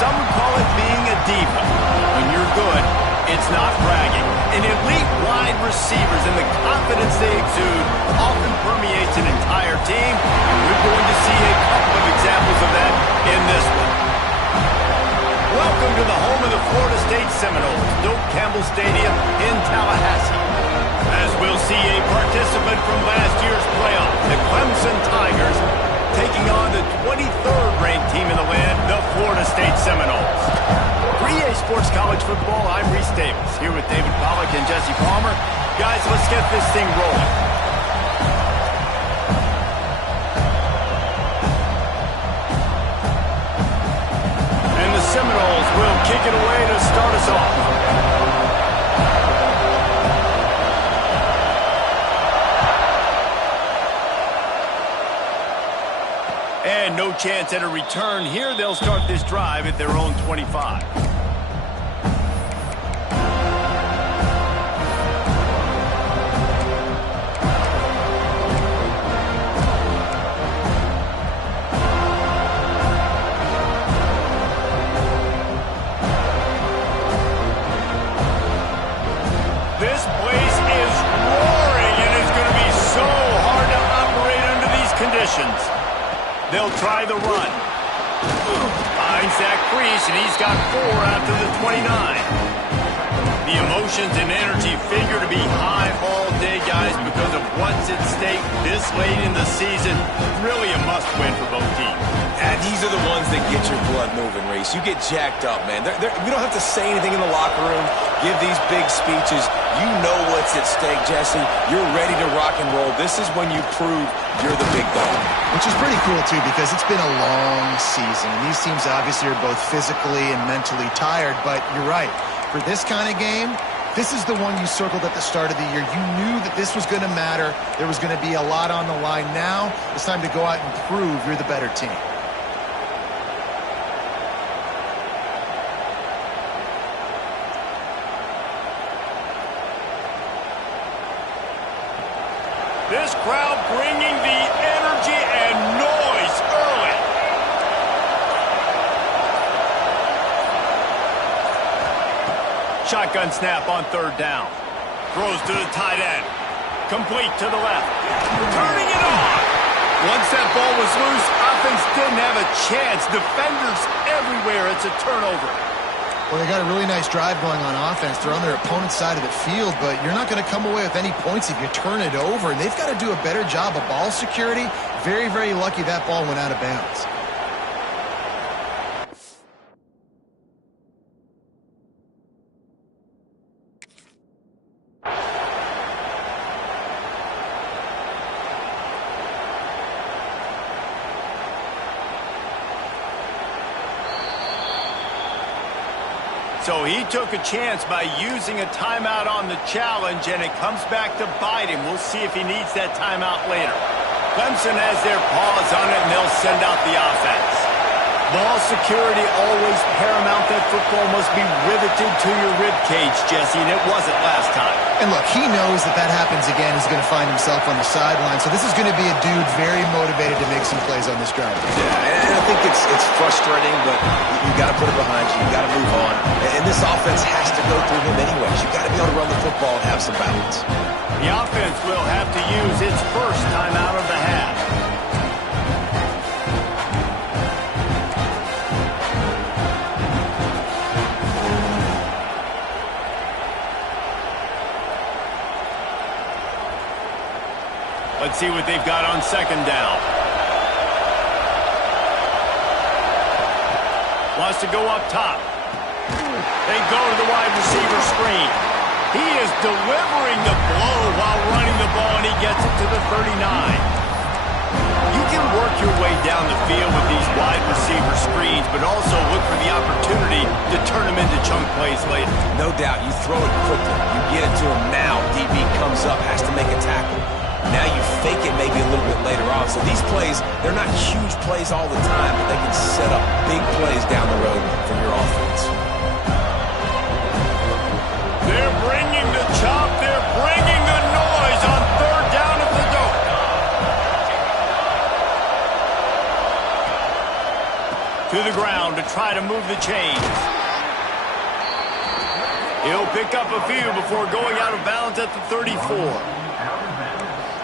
some would call it being a diva. When you're good, it's not bragging. And elite wide receivers and the confidence they exude often permeates an entire team. And we're going to see a couple of examples of that in this one. Welcome to the home of the Florida State Seminoles, Doak Campbell Stadium in Tallahassee. As we'll see a participant from last year's playoff, the Clemson Tigers, taking on the 23rd ranked team in the land, the Florida State Seminoles. For EA Sports College Football, I'm Reese Davis, here with David Pollack and Jesse Palmer. Guys, let's get this thing rolling. And the Seminoles will kick it away to start us off. And no chance at a return here. They'll start this drive at their own 25. This place is roaring, and it's going to be so hard to operate under these conditions. They'll try the run. Finds that crease, and he's got 4 after the 29. The emotions and energy figure to be high all day, guys, because of what's at stake this late in the season. Really a must-win for both teams. And these are the ones that get your blood moving, Reese. You get jacked up, man. We don't have to say anything in the locker room, give these big speeches. You know what's at stake, Jesse. You're ready to rock and roll. This is when you prove you're the big dog. Which is pretty cool, too, because it's been a long season. And these teams obviously are both physically and mentally tired. But you're right. For this kind of game, this is the one you circled at the start of the year. You knew that this was going to matter. There was going to be a lot on the line. Now it's time to go out and prove you're the better team. This crowd bringing the energy and noise early. Shotgun snap on 3rd down. Throws to the tight end. Complete to the left. Turning it on. Once that ball was loose, offense didn't have a chance. Defenders everywhere. It's a turnover. Well, they got a really nice drive going on offense. They're on their opponent's side of the field, but you're not going to come away with any points if you turn it over. And they've got to do a better job of ball security. Very, very lucky that ball went out of bounds. So he took a chance by using a timeout on the challenge, and it comes back to bite him. We'll see if he needs that timeout later. Clemson has their paws on it, and they'll send out the offense. Ball security always paramount. That football must be riveted to your rib cage, Jesse, and it wasn't last time. And look, he knows that happens again. He's going to find himself on the sideline. So this is going to be a dude very motivated to make some plays on this drive. Yeah, and I think it's frustrating, but you got to put it behind you. You got to move on. And this offense has to go through him anyways. You got to be able to run the football and have some balance. The offense will have to use its first timeout of the half. Let's see what they've got on 2nd down. Wants to go up top. They go to the wide receiver screen. He is delivering the blow while running the ball, and he gets it to the 39. You can work your way down the field with these wide receiver screens, but also look for the opportunity to turn them into chunk plays later. No doubt, you throw it quickly. You get it to him now. DB comes up, has to make a tackle. Now you fake it maybe a little bit later on. So these plays, they're not huge plays all the time, but they can set up big plays down the road for your offense. They're bringing the chop. They're bringing the noise on 3rd down at the Doak. To To the ground to try to move the chains. He'll pick up a few before going out of bounds at the 34.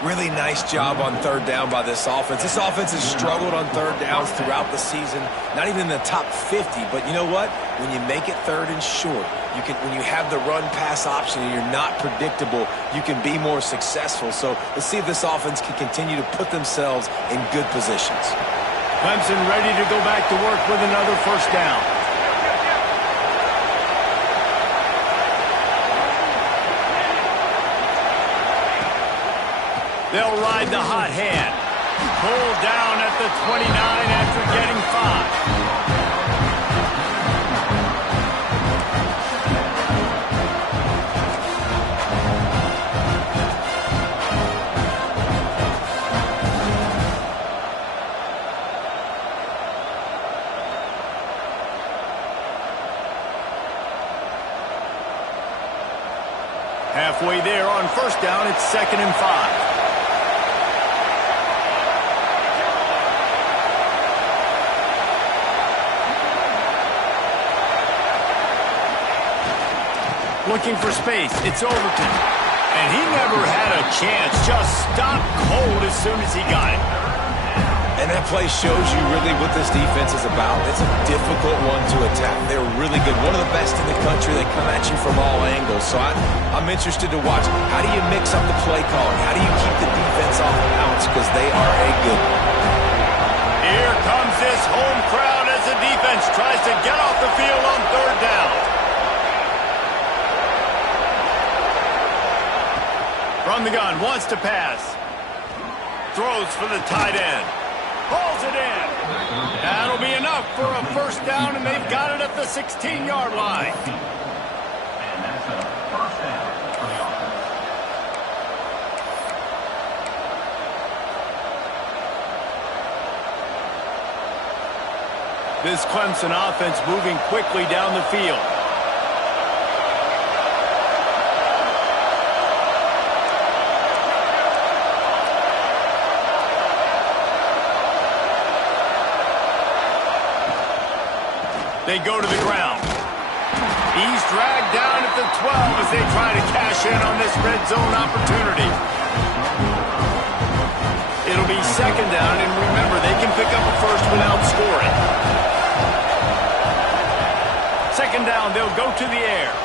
Really nice job on third down by this offense. This offense has struggled on third downs throughout the season. Not even in the top 50, but you know what? When you make it third and short, when you have the run-pass option and you're not predictable, you can be more successful. So let's see if this offense can continue to put themselves in good positions. Clemson ready to go back to work with another first down. They'll ride the hot hand. Pulled down at the 29 after getting 5. Halfway there on first down, it's 2nd and 5. Looking for space, it's Overton. And he never had a chance, just stopped cold as soon as he got it. And that play shows you really what this defense is about. It's a difficult one to attack. They're really good. One of the best in the country. They come at you from all angles. So I'm interested to watch. How do you mix up the play calling? How do you keep the defense off balance? Because they are a good one. Here comes this home crowd as the defense tries to get off the field on third down. From the gun, wants to pass. Throws for the tight end. Pulls it in. That'll be enough for a first down, and they've got it at the 16-yard line. And that's a first down. This Clemson offense moving quickly down the field. They go to the ground. He's dragged down at the 12 as they try to cash in on this red zone opportunity. It'll be 2nd down, and remember, they can pick up a first without scoring. 2nd down, they'll go to the air.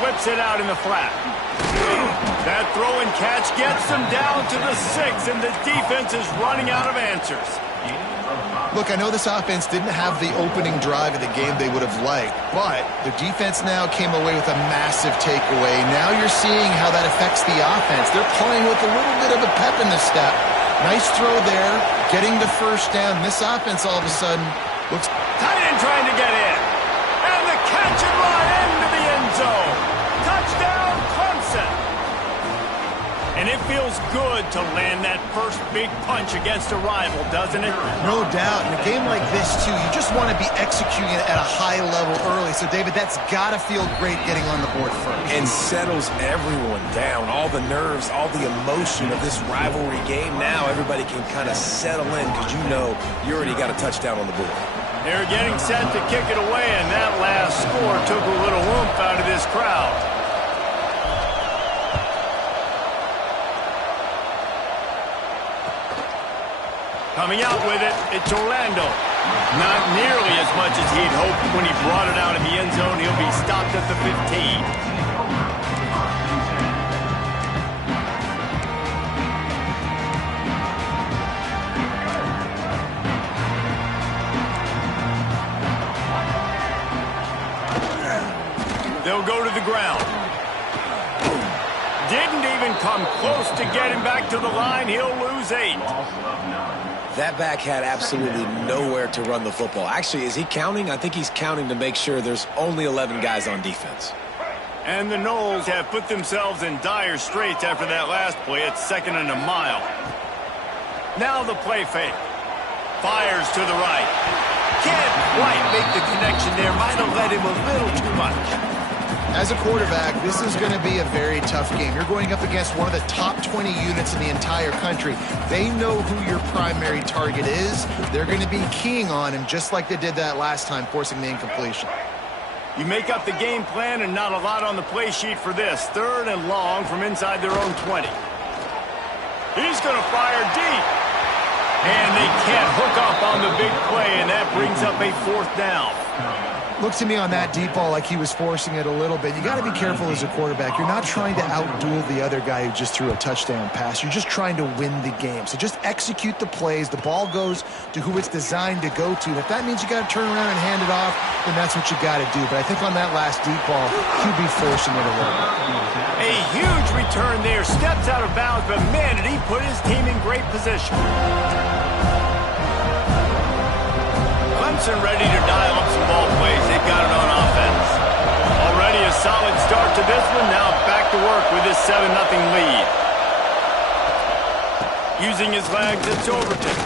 Flips it out in the flat. That throw and catch gets them down to the 6, and the defense is running out of answers. Look, I know this offense didn't have the opening drive of the game they would have liked, but the defense now came away with a massive takeaway. Now you're seeing how that affects the offense. They're playing with a little bit of a pep in the step. Nice throw there, getting the first down. This offense all of a sudden looks... Tight end trying to get in. And the catch and run into the end zone. Touchdown, Clemson. And it feels good to land that first big punch against a rival, doesn't it? No doubt. In a game like this, too, you just want to be executing it at a high level early. So, David, that's got to feel great getting on the board first. And settles everyone down. All the nerves, all the emotion of this rivalry game. Now everybody can kind of settle in because you know you already got a touchdown on the board. They're getting set to kick it away, and that last score took a little oomph out of this crowd. Coming out with it, it's Orlando. Not nearly as much as he'd hoped when he brought it out in the end zone. He'll be stopped at the 15. They'll go to the ground. Didn't even come close to getting back to the line. He'll lose 8. That back had absolutely nowhere to run the football. Actually, is he counting? I think he's counting to make sure there's only 11 guys on defense. And the Noles have put themselves in dire straits after that last play. It's 2nd and a mile. Now the play fake. Fires to the right. Can't quite make the connection there. Might have led him a little too much. As a quarterback, this is going to be a very tough game. You're going up against one of the top 20 units in the entire country. They know who your primary target is. They're going to be keying on him just like they did that last time, forcing the incompletion. You make up the game plan and not a lot on the play sheet for this. 3rd and long from inside their own 20. He's going to fire deep. And they can't hook up on the big play, and that brings up a 4th down. Looks to me on that deep ball like he was forcing it a little bit. You got to be careful as a quarterback. You're not trying to outduel the other guy who just threw a touchdown pass. You're just trying to win the game. So just execute the plays. The ball goes to who it's designed to go to. And if that means you got to turn around and hand it off, then that's what you got to do. But I think on that last deep ball, he'll be forcing it a little bit. A huge return there. Steps out of bounds, but man, did he put his team in great position. Clemson ready to dial up some ball plays. They've got it on offense. Already a solid start to this one. Now back to work with this 7-0 lead. Using his legs, it's Overton.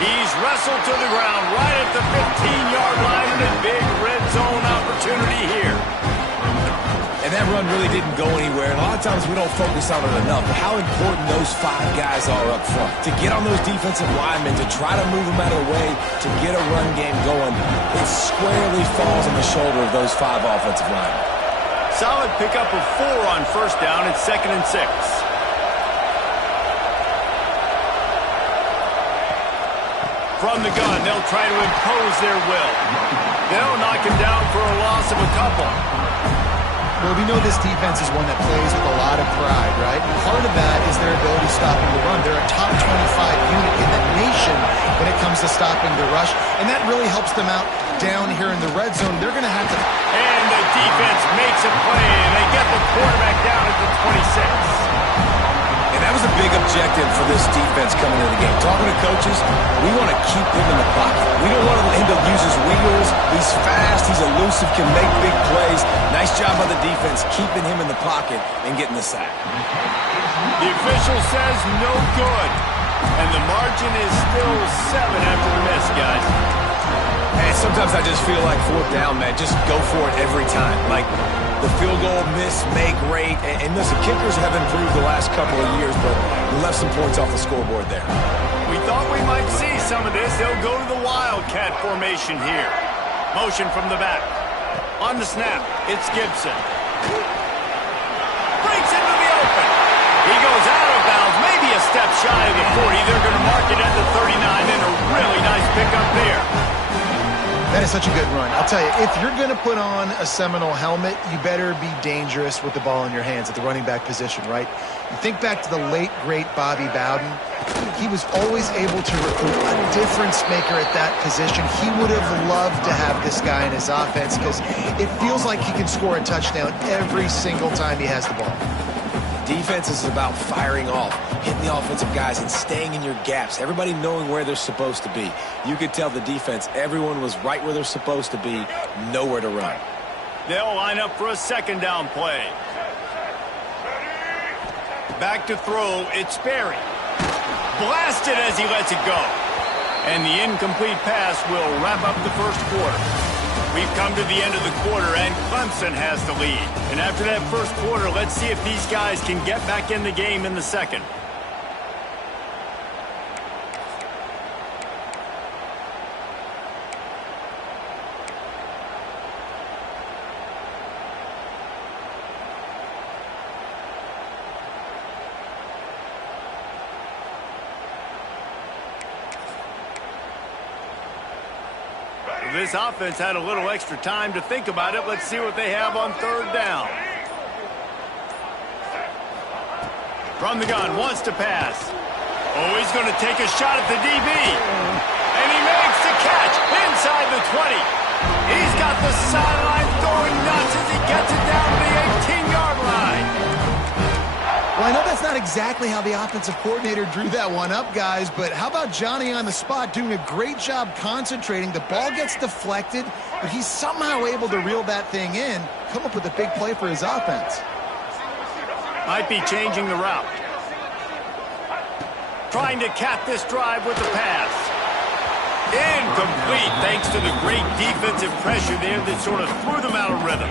He's wrestled to the ground right at the 15-yard line, and a big red zone opportunity here. And that run really didn't go anywhere. And a lot of times we don't focus on it enough. But how important those 5 guys are up front. To get on those defensive linemen, to try to move them out of the way, to get a run game going, it squarely falls on the shoulder of those 5 offensive linemen. Solid pickup of 4 on 1st down. It's 2nd and 6. From the gun, they'll try to impose their will. They'll knock him down for a loss of a couple. Well, we know this defense is one that plays with a lot of pride, right? Part of that is their ability stopping the run. They're a top 25 unit in the nation when it comes to stopping the rush, and that really helps them out down here in the red zone. They're going to have to... And the defense makes a play, and they get the quarterback down at the 26. And that was a big objective for this defense coming into the game. Talking to coaches, we want to keep him in the pocket. We don't want him to use his wheels. He's fast, he's elusive, can make big plays. Nice job by the defense keeping him in the pocket and getting the sack. The official says no good. And the margin is still 7 after the miss, guys. And sometimes I just feel like 4th down, man. Just go for it every time. Like the field goal, miss, make, rate. And listen, kickers have improved the last couple of years, but we left some points off the scoreboard there. We thought we might see some of this. They'll go to the Wildcat formation here. Motion from the back. On the snap, it's Gibson. Breaks into the open. He goes out of bounds, maybe a step shy of the 40. They're going to mark it at the 39, and a really nice pickup there. That is such a good run. I'll tell you, if you're going to put on a Seminole helmet, you better be dangerous with the ball in your hands at the running back position, right? You think back to the late, great Bobby Bowden. He was always able to recruit a difference maker at that position. He would have loved to have this guy in his offense because it feels like he can score a touchdown every single time he has the ball. Defense is about firing off, hitting the offensive guys, and staying in your gaps. Everybody knowing where they're supposed to be. You could tell the defense, everyone was right where they're supposed to be, nowhere to run. They'll line up for a 2nd down play. Back to throw, it's Berry. Blasted as he lets it go. And the incomplete pass will wrap up the 1st quarter. We've come to the end of the quarter, and Clemson has the lead. And after that 1st quarter, let's see if these guys can get back in the game in the 2nd. This offense had a little extra time to think about it. Let's see what they have on 3rd down. From the gun, wants to pass. Oh, he's going to take a shot at the DB. And he makes the catch inside the 20. He's got the sideline going nuts as he gets it down to the 18-yard line. Well, I know that's not exactly how the offensive coordinator drew that one up, guys, but how about Johnny on the spot doing a great job concentrating? The ball gets deflected, but he's somehow able to reel that thing in, come up with a big play for his offense. Might be changing the route. Trying to cap this drive with the pass. Incomplete, thanks to the great defensive pressure there that sort of threw them out of rhythm.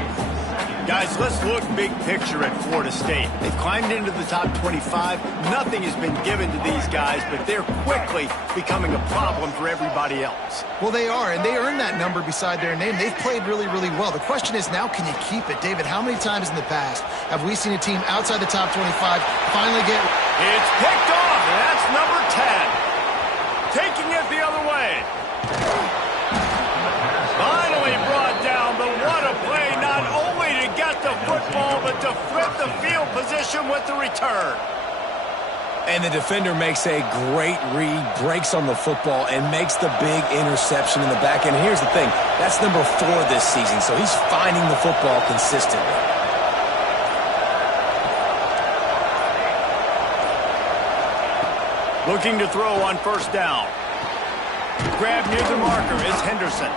Guys, let's look big picture at Florida State. They've climbed into the top 25. Nothing has been given to these guys, but they're quickly becoming a problem for everybody else. Well, they are, and they earned that number beside their name. They've played really, really well. The question is now, can you keep it? David, how many times in the past have we seen a team outside the top 25 finally get... It's picked off, and that's number 10. Taking it the other way. Finally brought down, but what a play, not only to get the football, but to flip the field position with the return. And the defender makes a great read, breaks on the football, and makes the big interception in the back end. Here's the thing, that's number 4 this season, so he's finding the football consistently. Looking to throw on first down. Grab near the marker is Henderson.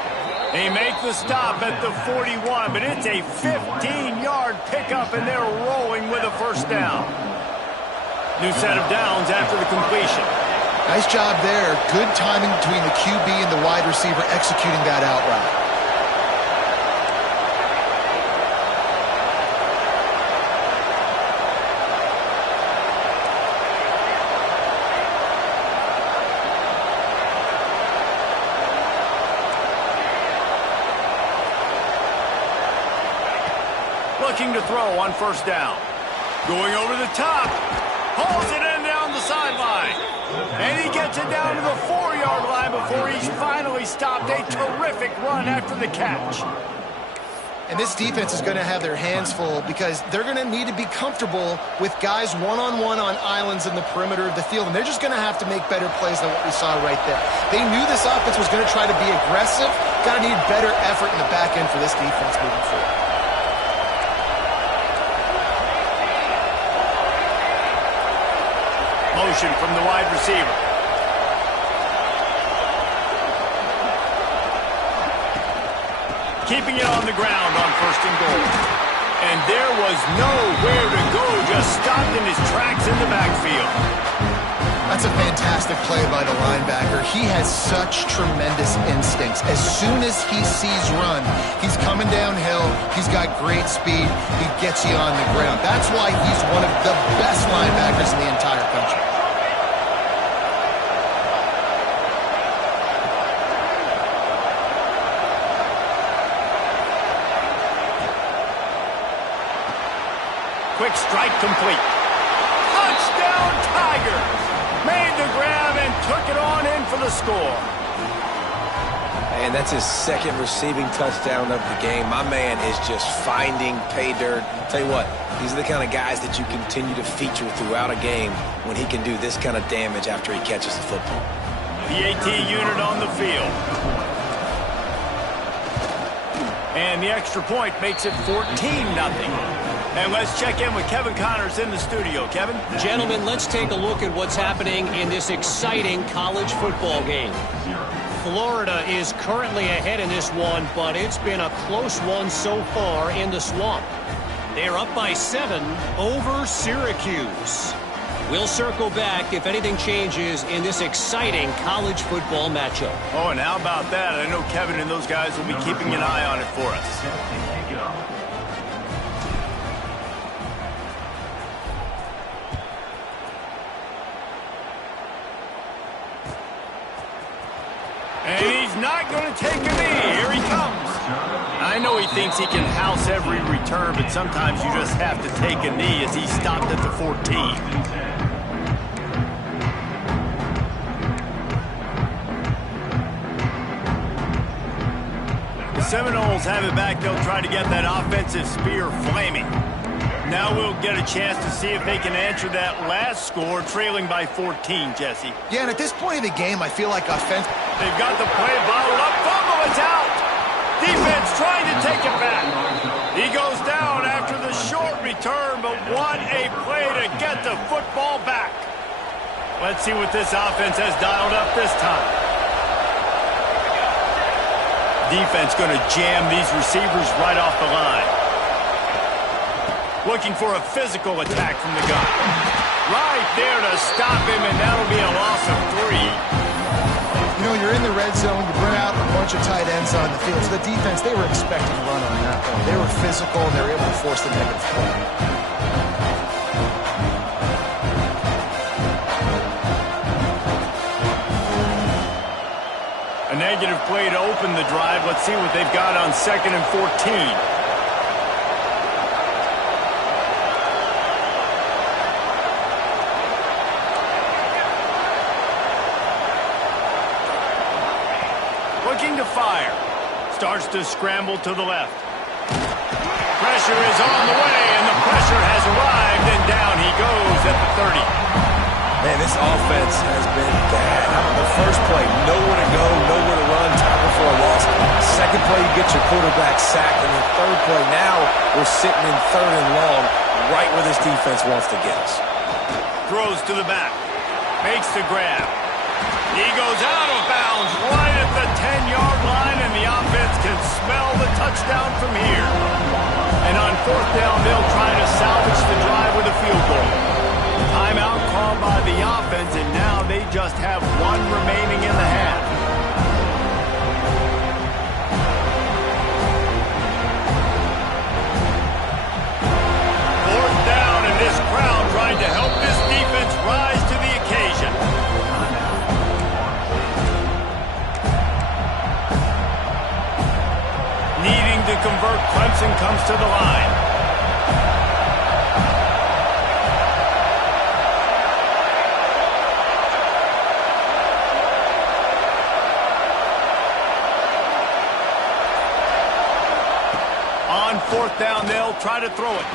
They make the stop at the 41, but it's a 15-yard pickup, and they're rolling with a first down. New set of downs after the completion. Nice job there. Good timing between the QB and the wide receiver executing that out route. Looking to throw on first down. Going over the top. Hauls it in down the sideline. And he gets it down to the 4-yard line before he's finally stopped. A terrific run after the catch. And this defense is going to have their hands full because they're going to need to be comfortable with guys one-on-one on islands in the perimeter of the field. And they're just going to have to make better plays than what we saw right there. They knew this offense was going to try to be aggressive. Got to need better effort in the back end for this defense moving forward. Motion from the wide receiver. Keeping it on the ground on first and goal. And there was nowhere to go, just stopped in his tracks in the backfield. That's a fantastic play by the linebacker. He has such tremendous instincts. As soon as he sees run, he's coming downhill. He's got great speed. He gets you on the ground. That's why he's one of the best linebackers in the entire country. Quick strike complete. Touchdown Tigers! Made the grab and took it on in for the score. And that's his second receiving touchdown of the game. My man is just finding pay dirt. Tell you what, these are the kind of guys that you continue to feature throughout a game when he can do this kind of damage after he catches the football. The AT unit on the field. And the extra point makes it 14-0. And let's check in with Kevin Connors in the studio. Kevin? Gentlemen, let's take a look at what's happening in this exciting college football game. Florida is currently ahead in this one, but it's been a close one so far in the Swamp. They're up by 7 over Syracuse. We'll circle back if anything changes in this exciting college football matchup. Oh, and how about that? I know Kevin and those guys will be keeping an eye on it for us. And he's not going to take a knee. Here he comes. I know he thinks he can house every return, but sometimes you just have to take a knee as he stopped at the 14. The Seminoles have it back. They'll try to get that offensive spear flaming. Now we'll get a chance to see if they can answer that last score, trailing by 14, Jesse. Yeah, and at this point of the game, I feel like offense... They've got the play bottled up. Fumble, it's out. Defense trying to take it back. He goes down after the short return, but what a play to get the football back. Let's see what this offense has dialed up this time. Defense going to jam these receivers right off the line. Looking for a physical attack from the gun. Right there to stop him, and that'll be a loss of 3. You know, you're in the red zone, you bring out a bunch of tight ends on the field. So the defense, they were expecting a run on that one. They were physical, and they were able to force the negative play. A negative play to open the drive. Let's see what they've got on 2nd and 14. Looking to fire. Starts to scramble to the left. Pressure is on the way, and the pressure has arrived, and down he goes at the 30. Man, this offense has been bad. The first play, nowhere to go, nowhere to run, tackle for a loss. Second play, you get your quarterback sacked, and the third play, now we're sitting in 3rd and long, right where this defense wants to get us. Throws to the back. Makes the grab. He goes out of bounds right at the 10-yard line, and the offense can smell the touchdown from here. And on 4th down, they'll try to salvage the drive with a field goal. Timeout called by the offense, and now they just have one remaining in the half. Fourth down, and this crowd trying to help this defense rise to the occasion. Needing to convert, Clemson comes to the line. On 4th down, they'll try to throw it.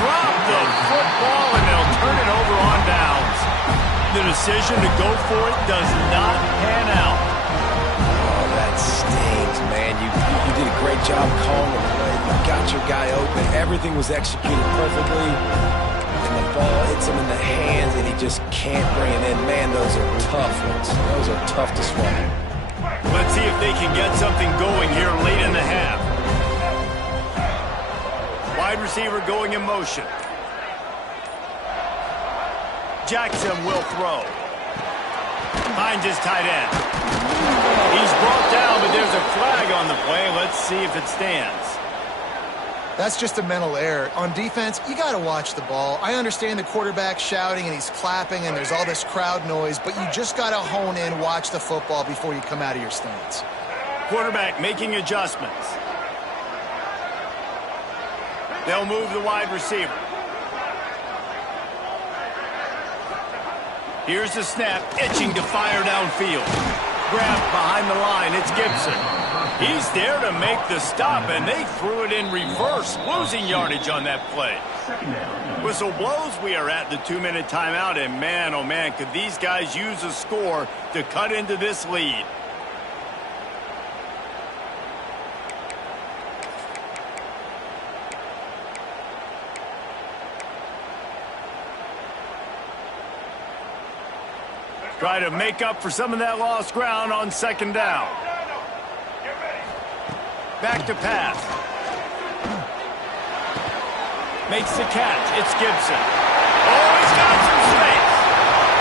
Drop the football, and they'll turn it over on downs. The decision to go for it does not pan out. That stings, man. You did a great job calling the play. You got your guy open. Everything was executed perfectly. And the ball hits him in the hands, and he just can't bring it in. Man, those are tough ones. Those are tough to swallow. Let's see if they can get something going here late in the half. Wide receiver going in motion. Jackson will throw. Finds his tight end. He's brought down, but there's a flag on the play. Let's see if it stands. That's just a mental error. On defense, you got to watch the ball. I understand the quarterback shouting and he's clapping and there's all this crowd noise, but you just got to hone in, watch the football before you come out of your stance. Quarterback making adjustments. They'll move the wide receiver. Here's the snap, itching to fire downfield. Grabbed behind the line, it's Gibson. He's there to make the stop, and they threw it in reverse, losing yardage on that play. Whistle blows, we are at the 2-minute timeout, and man, oh man, could these guys use a score to cut into this lead. Try to make up for some of that lost ground on 2nd down. Back to pass. Makes the catch. It's Gibson. Oh, he's got some space.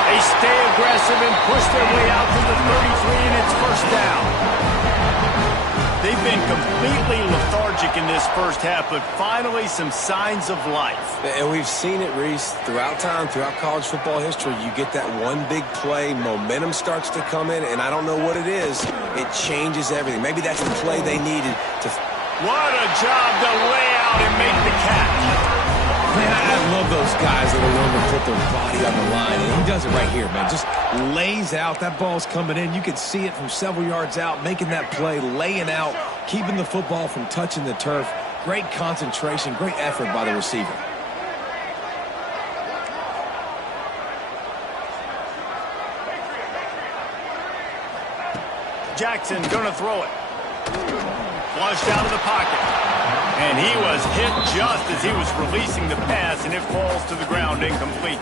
They stay aggressive and push their way out to the 33, and it's 1st down. They've been completely lethargic in this first half, but finally some signs of life. And we've seen it, Reese, throughout time, throughout college football history. You get that one big play, momentum starts to come in, and I don't know what it is. It changes everything. Maybe that's the play they needed to... What a job to lay out and make the catch. Man, I love those guys that are willing to put their body on the line, and he does it right here, man. Just lays out. That ball's coming in. You can see it from several yards out, making that play, laying out, keeping the football from touching the turf. Great concentration, great effort by the receiver. Jackson gonna throw it. Flushed out of the pocket. And he was hit just as he was releasing the pass, and it falls to the ground incomplete.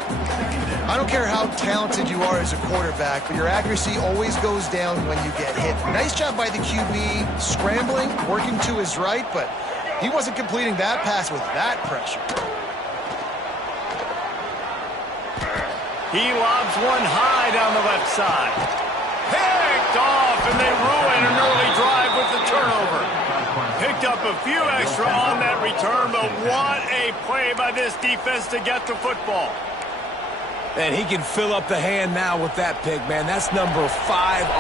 I don't care how talented you are as a quarterback, but your accuracy always goes down when you get hit. Nice job by the QB, scrambling, working to his right, but he wasn't completing that pass with that pressure. He lobs one high down the left side. Picked off, and they ruin an early drive with the turnover. Picked up a few extra on that return, but what a play by this defense to get the football. And he can fill up the hand now with that pick, man. That's number 5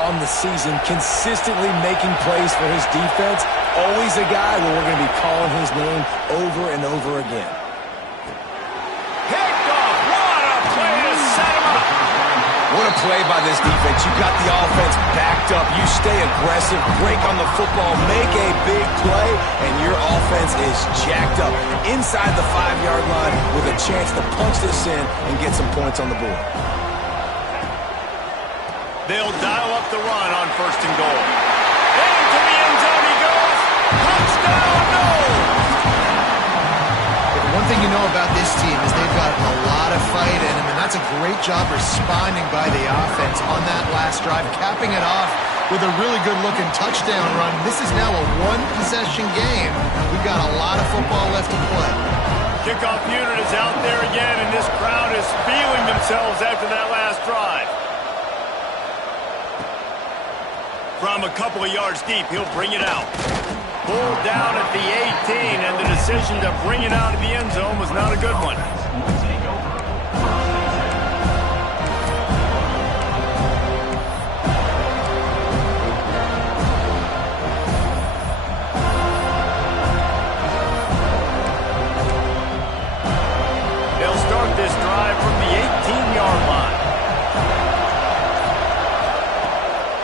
on the season, consistently making plays for his defense. Always a guy where we're going to be calling his name over and over again. Picked off. What a play to set him up. What a play by this defense. You got the offense backed up. You stay aggressive, break on the football, make a big play, and your offense is jacked up inside the 5-yard line with a chance to punch this in and get some points on the board. They'll dial up the run on 1st and goal. Into the end zone he goes. Touchdown, no! One thing you know about this team is they've got a lot of fight in them, and that's a great job responding by the offense on that last drive, capping it off with a really good-looking touchdown run. This is now a one-possession game. We've got a lot of football left to play. Kickoff unit is out there again, and this crowd is feeling themselves after that last drive. From a couple of yards deep, he'll bring it out. Pulled down at the 18, and the decision to bring it out of the end zone was not a good one. They'll start this drive from the 18-yard line.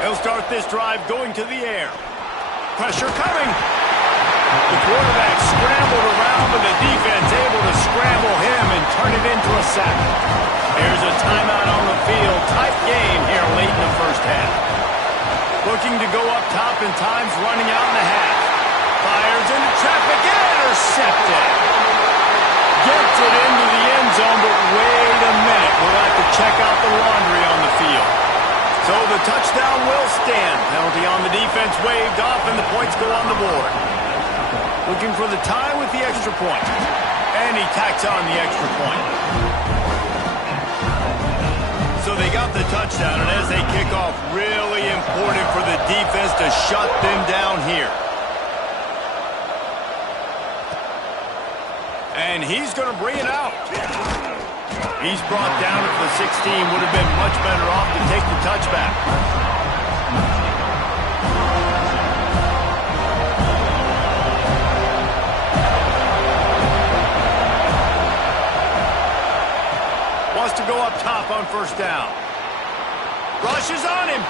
They'll start this drive going to the air. Pressure coming. The quarterback scrambled around, but the defense able to scramble him and turn it into a sack. There's a timeout on the field. Tight game here late in the first half. Looking to go up top, and time's running out in the half. Fires into traffic, intercepted. Gets it into the end zone, but wait a minute. We'll have to check out the laundry on the field. So the touchdown will stand. Penalty on the defense waved off, and the points go on the board. Looking for the tie with the extra point. And he tacks on the extra point. So they got the touchdown, and as they kick off, really important for the defense to shut them down here. And he's going to bring it out. He's brought down at the 16. Would have been much better off to take the touchback. Wants to go up top on 1st down. Rushes on him.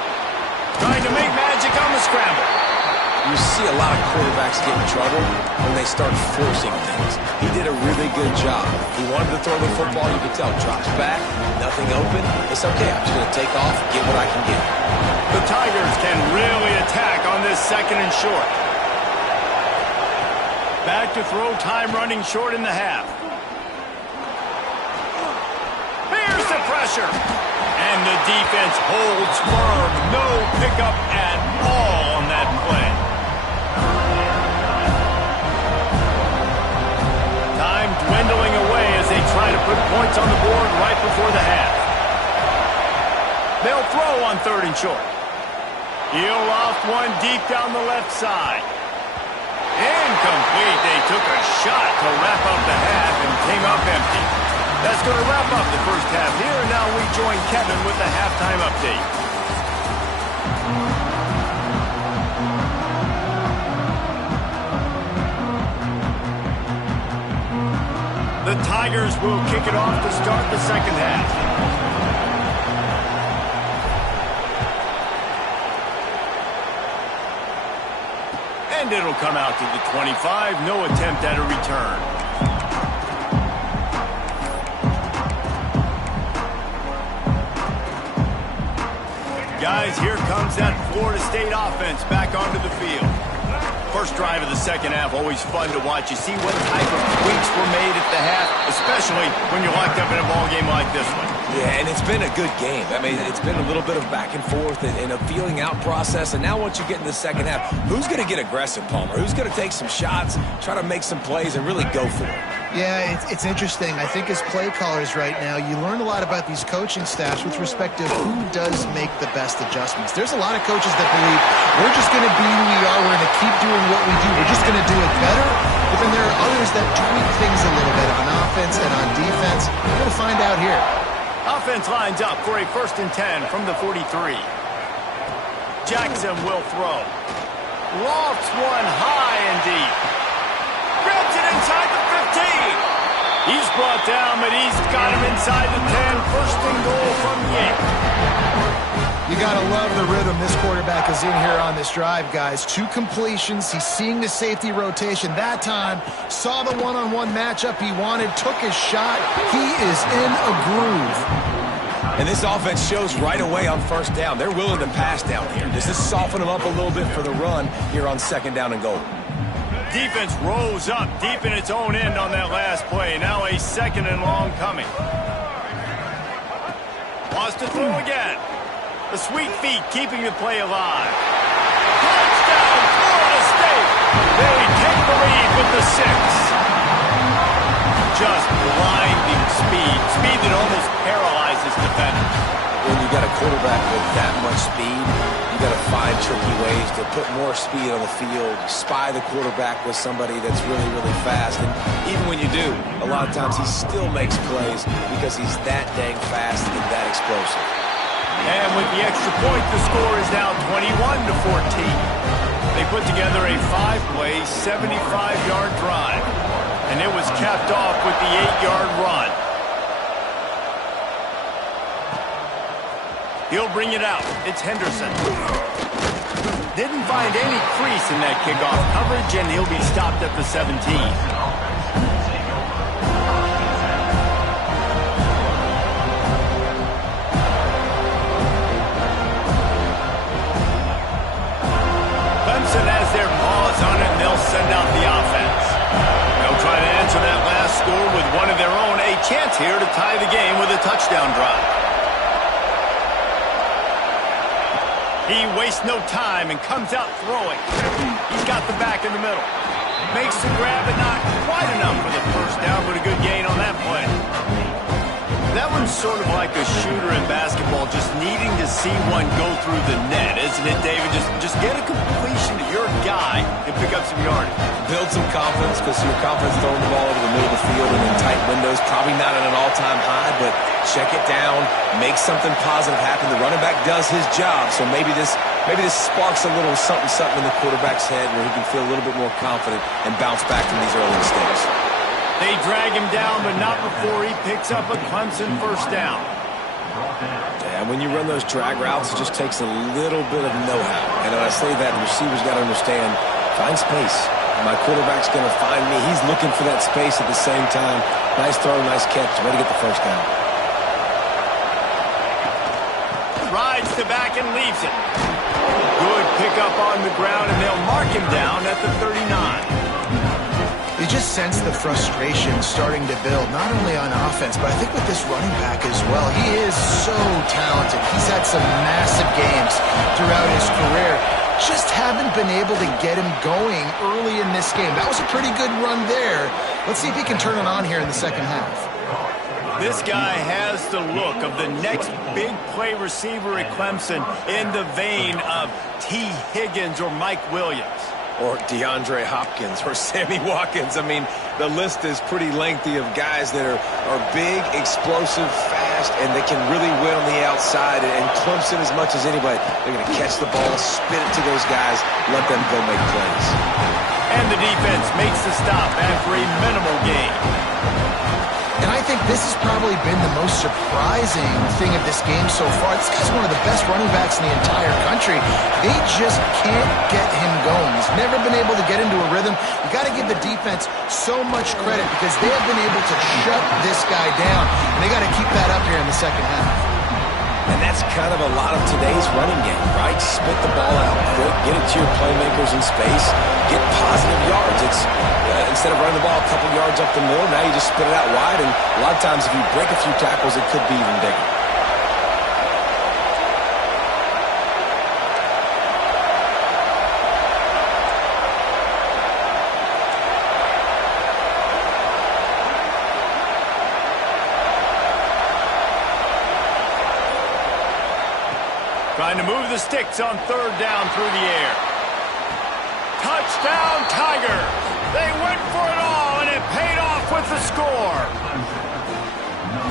Trying to make magic on the scramble. You see a lot of quarterbacks get in trouble when they start forcing things. He did a really good job. He wanted to throw the football. You could tell. Drops back, nothing open. It's okay. I'm just going to take off, get what I can get. The Tigers can really attack on this 2nd and short. Back to throw, time running short in the half. Here's the pressure. And the defense holds firm. No pickup at all on that play. Time dwindling away as they try to put points on the board right before the half. They'll throw on 3rd and short. He'll loft one deep down the left side. Incomplete. They took a shot to wrap up the half and came up empty. That's going to wrap up the first half here, and now we join Kevin with the halftime update. The Tigers will kick it off to start the 2nd half. And it'll come out to the 25. No attempt at a return. Guys, here comes that Florida State offense back onto the field. First drive of the 2nd half, always fun to watch. You see what type of tweaks were made at the half, especially when you're locked up in a ball game like this one. Yeah, and it's been a good game. I mean, it's been a little bit of back and forth and a feeling out process. And now once you get in the 2nd half, who's going to get aggressive, Palmer? Who's going to take some shots, try to make some plays, and really go for it? Yeah, it's interesting. I think as play callers right now, you learn a lot about these coaching staffs with respect to who does make the best adjustments. There's a lot of coaches that believe we're just going to be who we are. We're going to keep doing what we do. We're just going to do it better. But then there are others that tweak things a little bit on offense and on defense. We're going to find out here. Offense lines up for a 1st and 10 from the 43. Jackson will throw. Lofts one high and deep. Grabs it inside the 15. He's brought down, but he's got him inside the 10. 1st and goal from the 8. You got to love the rhythm this quarterback is in here on this drive, guys. 2 completions. He's seeing the safety rotation. That time, saw the one-on-one matchup he wanted, took his shot. He is in a groove. And this offense shows right away on 1st down. They're willing to pass down here. Does this soften them up a little bit for the run here on 2nd down and goal? Defense rose up deep in its own end on that last play. Now a 2nd and long coming. Wants to throw again. The sweet feet keeping the play alive. Touchdown, Florida State. They take the lead with the 6. Just blinding speed. Speed that almost paralyzes defenders. When you got a quarterback with that much speed, you got to find tricky ways to put more speed on the field, spy the quarterback with somebody that's really, really fast. And even when you do, a lot of times he still makes plays because he's that dang fast and that explosive. And with the extra point, the score is now 21-14. They put together a 5-play, 75-yard drive. And it was capped off with the 8-yard run. He'll bring it out. It's Henderson. Didn't find any crease in that kickoff coverage, and he'll be stopped at the 17. Clemson has their paws on it, and they'll send out the offense. They'll try to answer that last score with one of their own. A chance here to tie the game with a touchdown drive. He wastes no time and comes out throwing. He's got the back in the middle. Makes the grab, but not quite enough for the 1st down, but a good gain on that play. That one's sort of like a shooter in basketball, just needing to see one go through the net, isn't it, David? Just get a completion to your guy and pick up some yardage. Build some confidence, because your confidence throwing the ball over the middle of the field and in tight windows, probably not at an all-time high, but check it down, make something positive happen. The running back does his job, so maybe this sparks a little something in the quarterback's head where he can feel a little bit more confident and bounce back from these early mistakes. They drag him down, but not before he picks up a Clemson 1st down. Yeah, when you run those drag routes, it just takes a little bit of know-how. And when I say that, the receiver's got to understand, find space. My quarterback's going to find me. He's looking for that space at the same time. Nice throw, nice catch. Way to get the 1st down. Rides to back and leaves it. Good pickup on the ground, and they'll mark him down at the 39. You just sense the frustration starting to build, not only on offense, but I think with this running back as well. He is so talented. He's had some massive games throughout his career. Just haven't been able to get him going early in this game. That was a pretty good run there. Let's see if he can turn it on here in the 2nd half. This guy has the look of the next big play receiver at Clemson in the vein of T. Higgins or Mike Williams. Or DeAndre Hopkins or Sammy Watkins. I mean, the list is pretty lengthy of guys that are big, explosive, fast, and they can really win on the outside. And Clemson, as much as anybody, they're going to catch the ball, spit it to those guys, let them go make plays. And the defense makes the stop after a minimal gain. And I think this has probably been the most surprising thing of this game so far. This guy's one of the best running backs in the entire country. They just can't get him going. He's never been able to get into a rhythm. You got to give the defense so much credit because they have been able to shut this guy down. And they got to keep that up here in the 2nd half. And that's kind of a lot of today's running game, right? Spit the ball out quick, get it to your playmakers in space, get positive yards. It's instead of running the ball a couple yards up the middle, now you just spit it out wide, and a lot of times if you break a few tackles, it could be even bigger. Trying to move the sticks on third down through the air. Touchdown, Tigers! They went for it all, and it paid off with the score.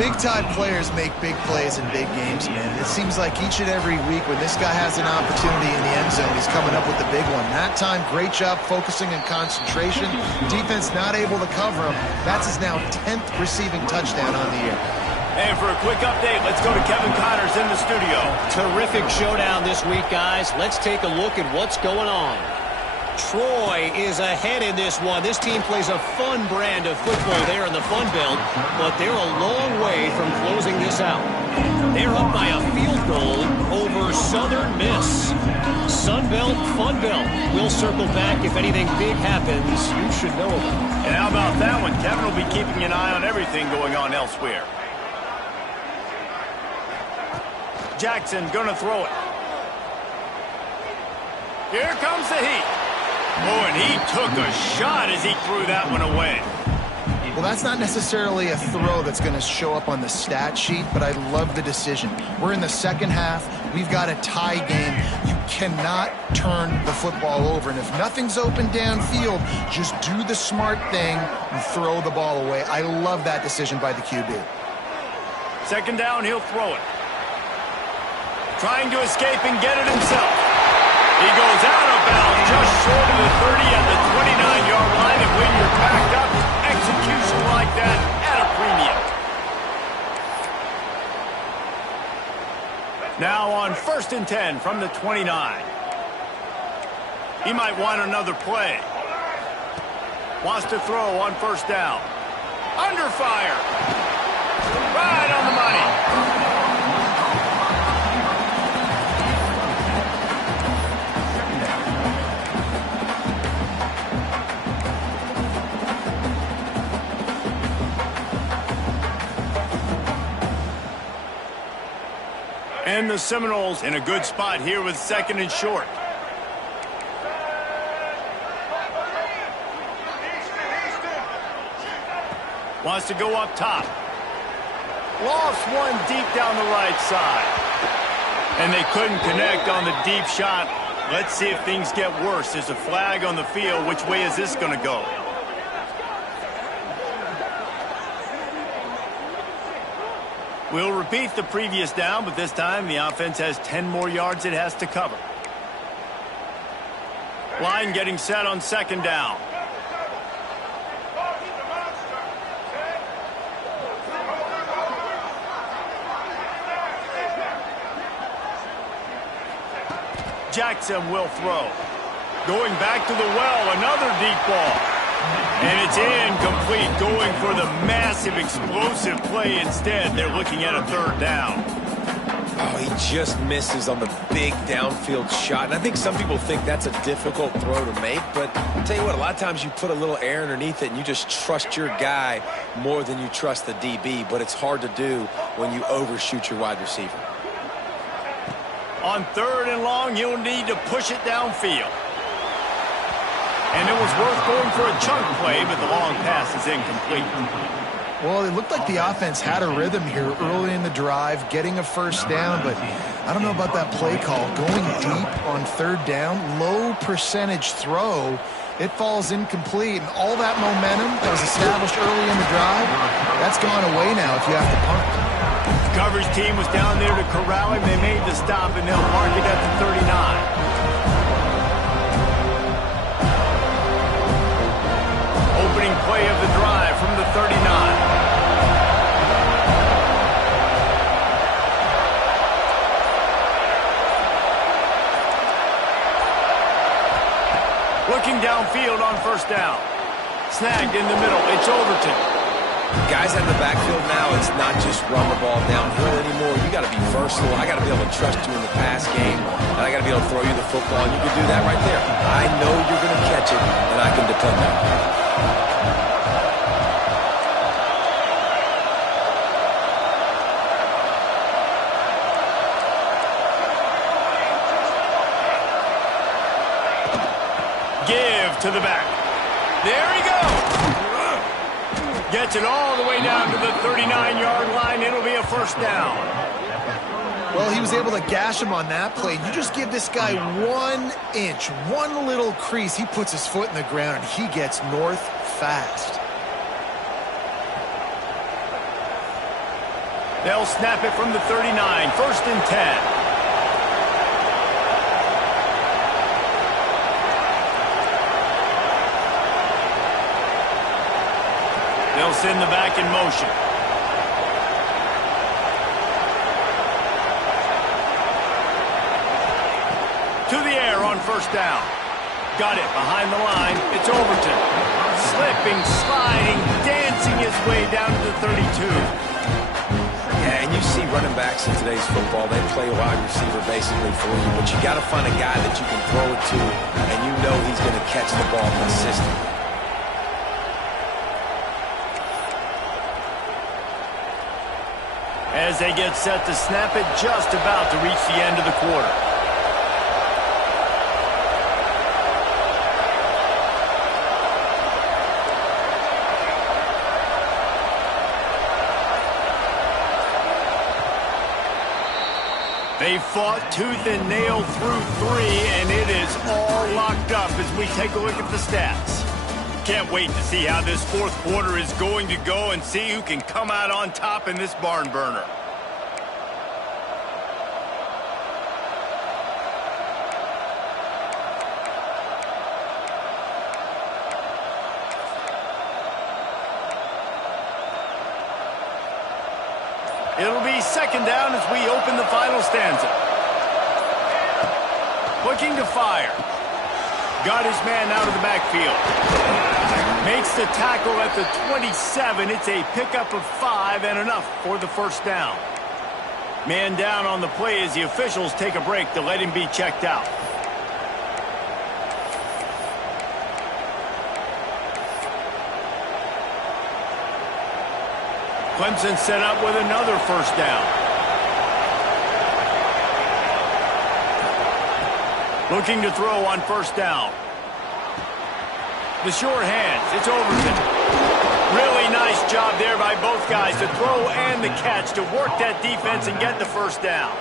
Big-time players make big plays in big games, man. It seems like each and every week when this guy has an opportunity in the end zone, he's coming up with the big one. That time, great job focusing and concentration. Defense not able to cover him. That's his now 10th receiving touchdown on the year. And for a quick update, let's go to Kevin Connors in the studio. Terrific showdown this week, guys. Let's take a look at what's going on. Troy is ahead in this one. This team plays a fun brand of football there in the Fun Belt, but they're a long way from closing this out. They're up by a field goal over Southern Miss. Sun Belt, Fun Belt. We'll circle back if anything big happens you should know about. And how about that one? Kevin will be keeping an eye on everything going on elsewhere. Jackson gonna throw it. Here comes the heat. Oh, and he took a shot as he threw that one away. Well, that's not necessarily a throw that's going to show up on the stat sheet, but I love the decision. We're in the second half. We've got a tie game. You cannot turn the football over. And if nothing's open downfield, just do the smart thing and throw the ball away. I love that decision by the QB. Second down, he'll throw it. Trying to escape and get it himself. He goes out of bounds just short of the 30 at the 29-yard line, and when you're backed up, execution like that at a premium. Now on 1st and 10 from the 29. He might want another play. Wants to throw on 1st down. Under fire. Right on the money. And the Seminoles in a good spot here with 2nd and short. Wants to go up top. Lost one deep down the right side. And they couldn't connect on the deep shot. Let's see if things get worse. There's a flag on the field. Which way is this going to go? We'll repeat the previous down, but this time the offense has 10 more yards it has to cover. Line getting set on 2nd down. Jackson will throw. Going back to the well, another deep ball. And it's incomplete, going for the massive explosive play instead. They're looking at a 3rd down. Oh, he just misses on the big downfield shot. And I think some people think that's a difficult throw to make. But I'll tell you what, a lot of times you put a little air underneath it and you just trust your guy more than you trust the DB. But it's hard to do when you overshoot your wide receiver. On 3rd and long, you'll need to push it downfield. And it was worth going for a chunk play, but the long pass is incomplete. Well, it looked like the offense had a rhythm here early in the drive, getting a 1st down, but I don't know about that play call. Going deep on 3rd down, low percentage throw, it falls incomplete, and all that momentum that was established early in the drive, that's gone away now if you have to punt. The coverage team was down there to corral him. They made the stop, and they'll mark it at the 39. Opening play of the drive from the 39. Looking downfield on 1st down. Snagged in the middle. It's Overton. Guys in the backfield now, it's not just run the ball downhill anymore. You got to be versatile. I got to be able to trust you in the pass game, and I got to be able to throw you the football, and you can do that right there. I know you're going to catch it, and I can depend on it. Give to the back. There he goes. Gets it all the way down to the 39-yard line. It'll be a 1st down. Well, he was able to gash him on that play. You just give this guy 1 inch, one little crease, he puts his foot in the ground, and he gets north fast. They'll snap it from the 39, 1st and 10. They'll send the back in motion. To the air on 1st down. Got it behind the line. It's Overton. Slipping, sliding, dancing his way down to the 32. Yeah, and you see running backs in today's football, they play a wide receiver basically for you, but you got to find a guy that you can throw it to, and you know he's going to catch the ball consistently. As they get set to snap it, just about to reach the end of the quarter. They fought tooth and nail through 3, and it is all locked up as we take a look at the stats. Can't wait to see how this 4th quarter is going to go and see who can come out on top in this barn burner. It'll be 2nd down as we open the final stanza. Looking to fire. Got his man out of the backfield. Makes the tackle at the 27. It's a pickup of 5 and enough for the 1st down. Man down on the play as the officials take a break to let him be checked out. Clemson set up with another 1st down. Looking to throw on 1st down. The short hands, it's Overton. Really nice job there by both guys to throw and the catch to work that defense and get the 1st down.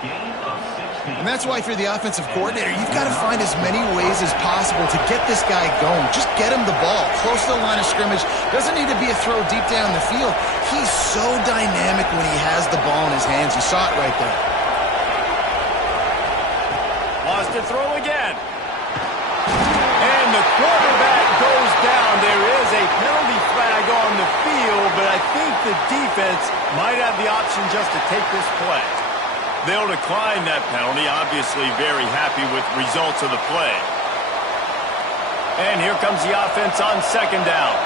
And that's why if you're the offensive coordinator, you've got to find as many ways as possible to get this guy going. Just get him the ball close to the line of scrimmage. Doesn't need to be a throw deep down the field. He's so dynamic when he has the ball in his hands. You saw it right there. Lost to throw again. And the quarterback goes down. There is a penalty flag on the field, but I think the defense might have the option just to take this play. They'll decline that penalty, obviously very happy with results of the play. And here comes the offense on 2nd down.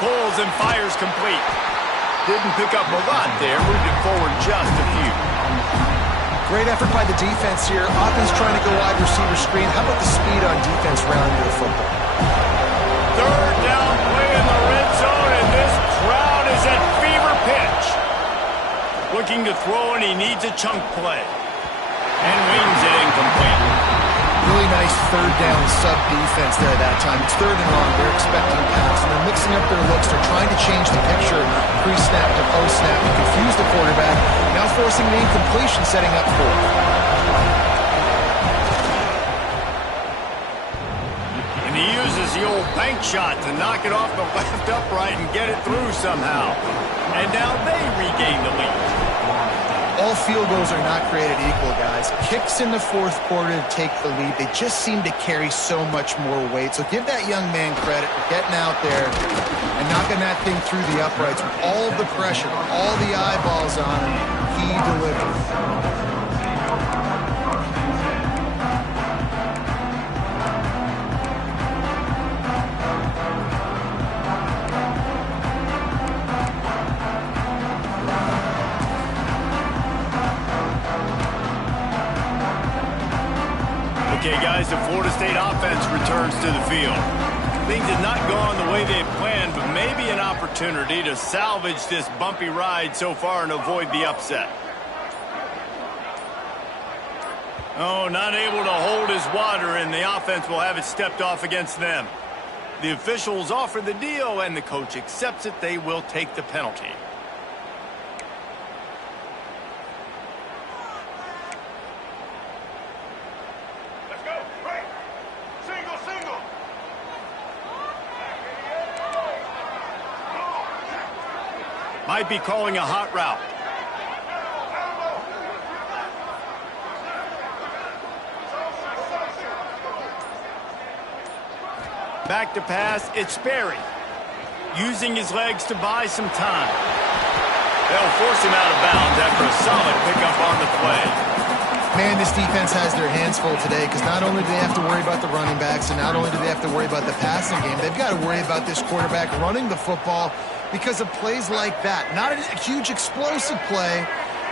Pulls and fires complete. Didn't pick up a lot there, moved it forward just a few. Great effort by the defense here. Offense trying to go wide receiver screen. How about the speed on defense rounding the football? 3rd down play in the red zone, and this crowd is at fever pitch. Looking to throw, and he needs a chunk play. And wings it incomplete. Really nice 3rd down sub defense there that time. It's 3rd and long. They're expecting pass, and they're mixing up their looks. They're trying to change the picture pre-snap to post-snap to confuse the quarterback. Now forcing the incompletion, setting up 4th. And he uses the old bank shot to knock it off the left upright and get it through somehow. And now they regain the lead. All field goals are not created equal, guys. Kicks in the 4th quarter to take the lead. They just seem to carry so much more weight. So give that young man credit for getting out there and knocking that thing through the uprights with all of the pressure, all the eyeballs on him. He delivered. Okay, guys, the Florida State offense returns to the field. Things have not gone the way they had planned, but maybe an opportunity to salvage this bumpy ride so far and avoid the upset. Oh, not able to hold his water, and the offense will have it stepped off against them. The officials offer the deal, and the coach accepts it. They will take the penalty. Let's go. Right. Single, single. Might be calling a hot route. Back to pass, it's Sperry. Using his legs to buy some time. They'll force him out of bounds after a solid pickup on the play. Man, this defense has their hands full today because not only do they have to worry about the running backs and not only do they have to worry about the passing game, they've got to worry about this quarterback running the football because of plays like that. Not a huge explosive play,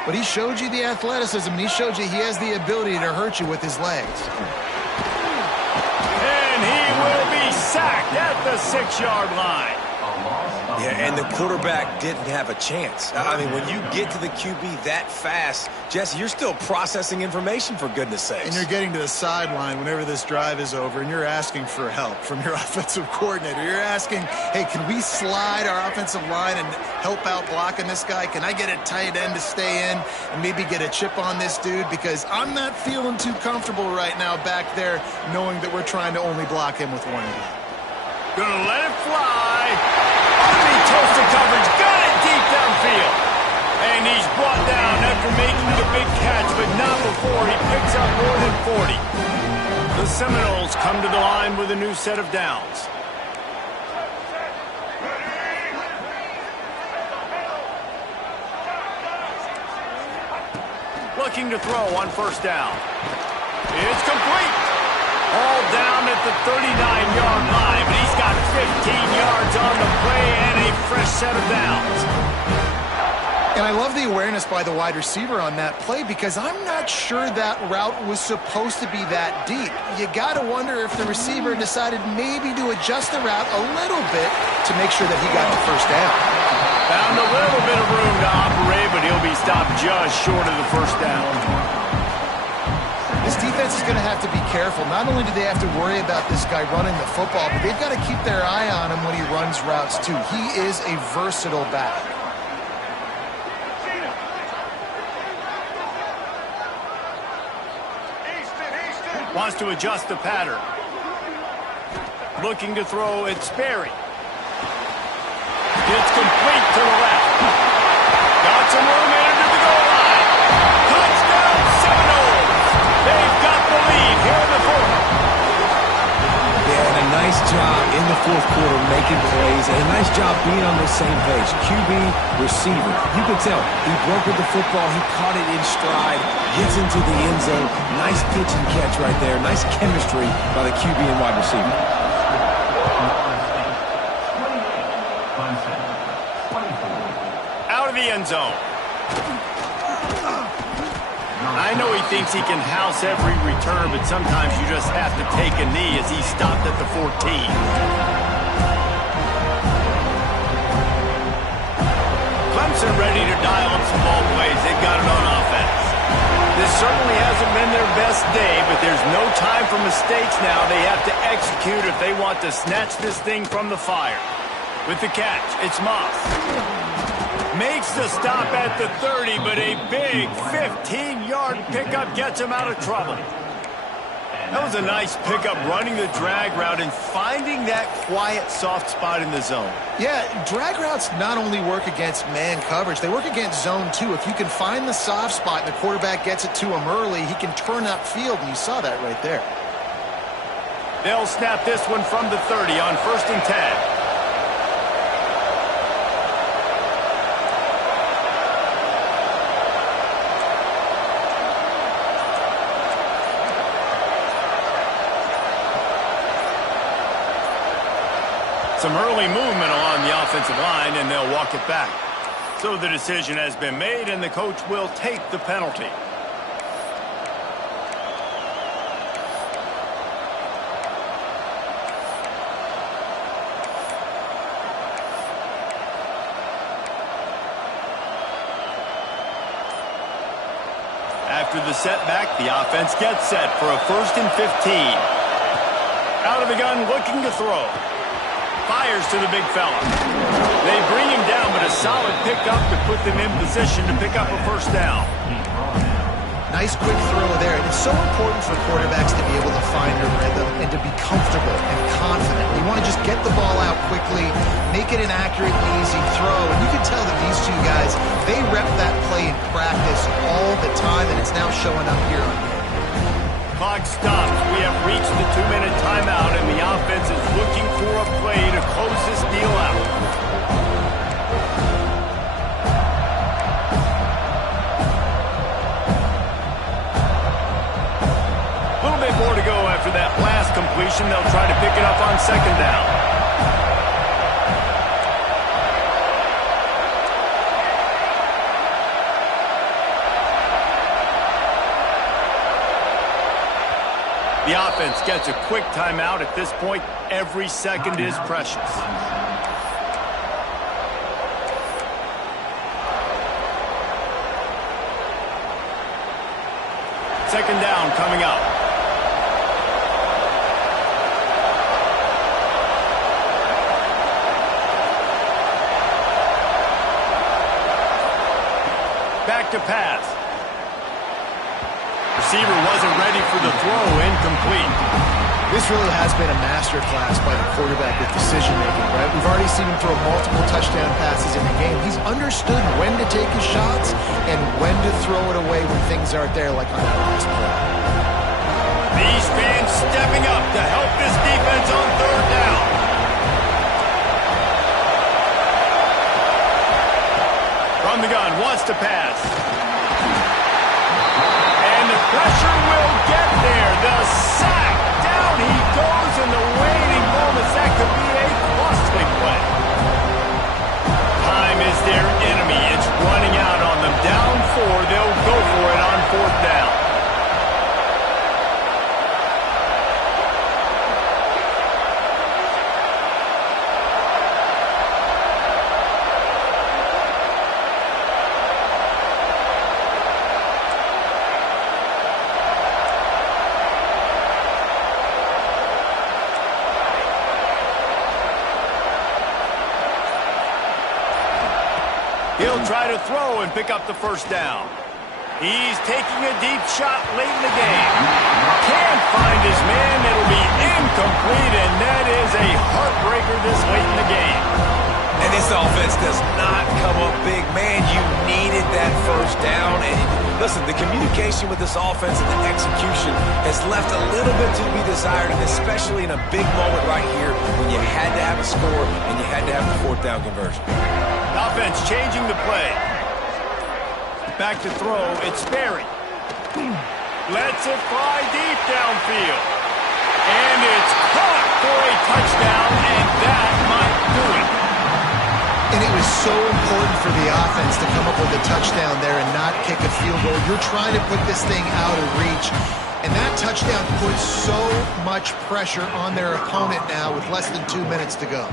but he showed you the athleticism, and he showed you he has the ability to hurt you with his legs. He will be sacked at the 6-yard line. Yeah, and the quarterback didn't have a chance. I mean, when you get to the QB that fast, Jesse, you're still processing information, for goodness sakes. And you're getting to the sideline whenever this drive is over, and you're asking for help from your offensive coordinator. You're asking, hey, can we slide our offensive line and help out blocking this guy? Can I get a tight end to stay in and maybe get a chip on this dude? Because I'm not feeling too comfortable right now back there knowing that we're trying to only block him with one guy. Gonna let it fly. Underneath toasted coverage. Got it deep downfield. And he's brought down after making the big catch, but not before he picks up more than 40. The Seminoles come to the line with a new set of downs. Looking to throw on first down. It's complete. All down at the 39-yard line, but he's got 15 yards on the play and a fresh set of downs. And I love the awareness by the wide receiver on that play because I'm not sure that route was supposed to be that deep. You got to wonder if the receiver decided maybe to adjust the route a little bit to make sure that he got the first down. Found a little bit of room to operate, but he'll be stopped just short of the first down. This defense is going to have to be careful. Not only do they have to worry about this guy running the football, but they've got to keep their eye on him when he runs routes too. He is a versatile back. Wants to adjust the pattern. Looking to throw at Sperry. It's complete to the left. Got some room into the goal line. Touchdown Seminoles. They've got the lead here in the fourth. Yeah, and a nice job in the fourth quarter making plays, and a nice job being on the same page. QB, receiver. You can tell he broke with the football. He caught it in stride, gets into the end zone. Nice pitch and catch right there. Nice chemistry by the QB and wide receiver. Out of the end zone. I know he thinks he can house every return, but sometimes you just have to take a knee as he stopped at the 14. Clemson ready to dial up some ball plays. They've got it on offense. This certainly hasn't been their best day, but there's no time for mistakes now. They have to execute if they want to snatch this thing from the fire. With the catch, it's Moss. Makes the stop at the 30, but a big 15-yard pickup gets him out of trouble. That was a nice pickup, running the drag route and finding that quiet, soft spot in the zone. Yeah, drag routes not only work against man coverage, they work against zone too. If you can find the soft spot and the quarterback gets it to him early, he can turn upfield, and you saw that right there. They'll snap this one from the 30 on 1st and 10. Some early movement along the offensive line, and they'll walk it back. So the decision has been made, and the coach will take the penalty. After the setback, the offense gets set for a 1st and 15. Out of the gun, looking to throw. Fires to the big fella. They bring him down, but a solid pickup to put them in position to pick up a first down. Nice quick throw there. It's so important for quarterbacks to be able to find a rhythm and to be comfortable and confident. You want to just get the ball out quickly, make it an accurate and easy throw. And you can tell that these two guys, they rep that play in practice all the time, and it's now showing up here on game. Clock stops. We have reached the 2-minute timeout, and the offense is looking for a play to close this deal out. More to go after that last completion. They'll try to pick it up on second down. The offense gets a quick timeout. At this point, every second is precious. Second down coming up. Back to pass. Receiver wasn't ready for the throw, incomplete. This really has been a masterclass by the quarterback with decision-making, right? We've already seen him throw multiple touchdown passes in the game. He's understood when to take his shots and when to throw it away when things aren't there, like on that last play. These fans stepping up to help this defense on third down. From the gun, wants to pass. And the pressure will get there. The sack. Down he goes in the waiting moments. That could be a costly play. Time is their enemy. It's running out on them. Down 4. They'll go for it on fourth down. He'll try to throw and pick up the first down. He's taking a deep shot late in the game. Can't find his man. It'll be incomplete, and that is a heartbreaker this late in the game. And this offense does not come up big. Man, you needed that first down. And listen, the communication with this offense and the execution has left a little bit to be desired, and especially in a big moment right here when you had to have a score and you had to have the fourth down conversion. Offense changing the play. Back to throw. It's Sperry. Lets it fly deep downfield. And it's caught for a touchdown, and that might do it. And it was so important for the offense to come up with a touchdown there and not kick a field goal. You're trying to put this thing out of reach. And that touchdown puts so much pressure on their opponent now with less than 2 minutes to go.